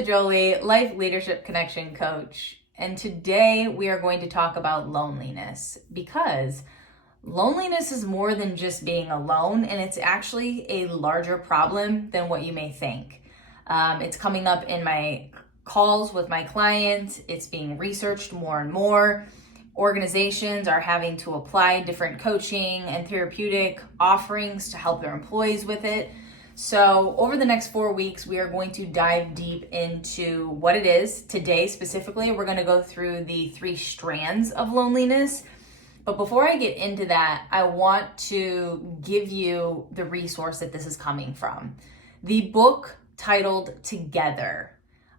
Poggioli, Life Leadership Connection Coach, and today we are going to talk about loneliness because loneliness is more than just being alone, and it's actually a larger problem than what you may think. It's coming up in my calls with my clients. It's being researched more and more. Organizations are having to apply different coaching and therapeutic offerings to help their employees with it. So over the next 4 weeks, we are going to dive deep into what it is. Today specifically, we're going to go through the 3 strands of loneliness. But before I get into that, I want to give you the resource that this is coming from. The book titled Together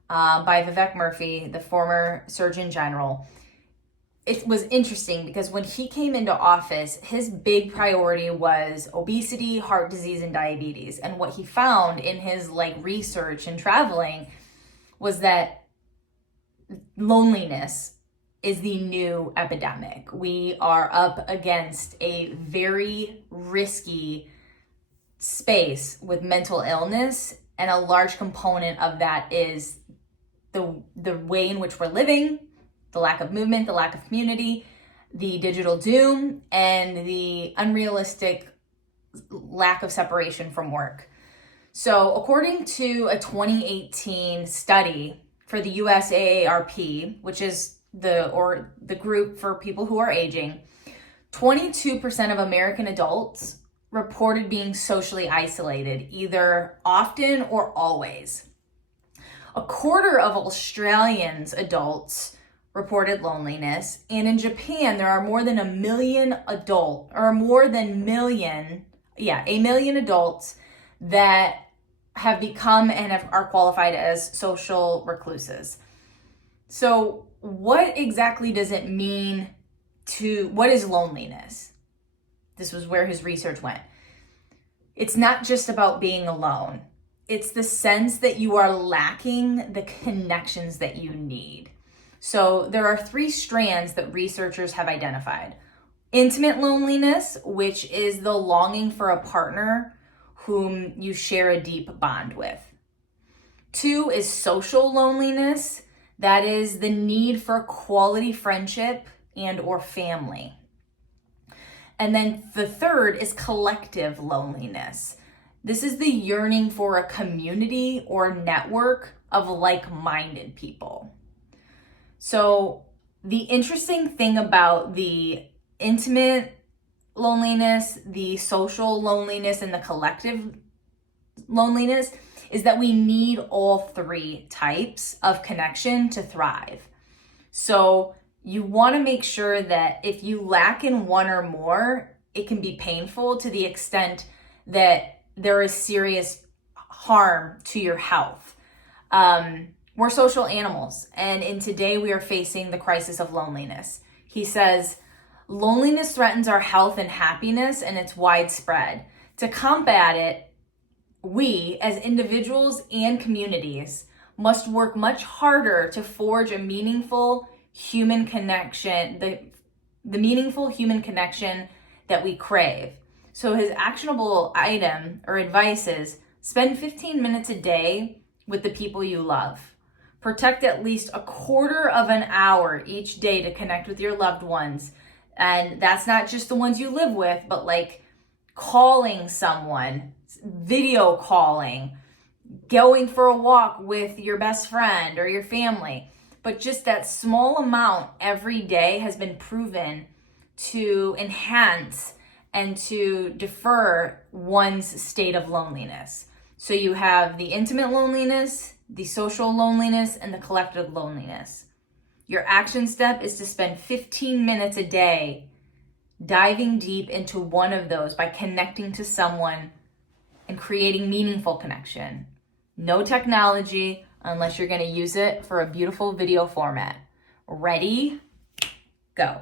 by Vivek Murthy, the former Surgeon General. It was interesting because when he came into office, his big priority was obesity, heart disease, and diabetes. And what he found in his research and traveling was that loneliness is the new epidemic. We are up against a very risky space with mental illness, and a large component of that is the way in which we're living, the lack of movement, the lack of community, the digital doom, and the unrealistic lack of separation from work. So according to a 2018 study for the US AARP, which is the group for people who are aging, 22% of American adults reported being socially isolated, either often or always. A quarter of Australians adults reported loneliness, and in Japan there are more than a million adults that have become and are qualified as social recluses. So what exactly does it mean what is loneliness? This was where his research went. It's not just about being alone. It's the sense that you are lacking the connections that you need. So there are 3 strands that researchers have identified. Intimate loneliness, which is the longing for a partner whom you share a deep bond with. 2 is social loneliness. That is the need for quality friendship and or family. And then the 3rd is collective loneliness. This is the yearning for a community or network of like-minded people. So the interesting thing about the intimate loneliness, the social loneliness, and the collective loneliness is that we need all 3 types of connection to thrive. So you want to make sure that if you lack in one or more, it can be painful to the extent that there is serious harm to your health. We're social animals, and in today we are facing the crisis of loneliness. He says, loneliness threatens our health and happiness, and it's widespread. To combat it, we, as individuals and communities, must work much harder to forge a meaningful human connection, the meaningful human connection that we crave. So his actionable item or advice is spend 15 minutes a day with the people you love. Protect at least a quarter of an hour each day to connect with your loved ones. And that's not just the ones you live with, but calling someone, video calling, going for a walk with your best friend or your family. But just that small amount every day has been proven to enhance and to defer one's state of loneliness. So you have the intimate loneliness, the social loneliness, and the collective loneliness. Your action step is to spend 15 minutes a day diving deep into one of those by connecting to someone and creating meaningful connection. No technology unless you're going to use it for a beautiful video format. Ready? Go.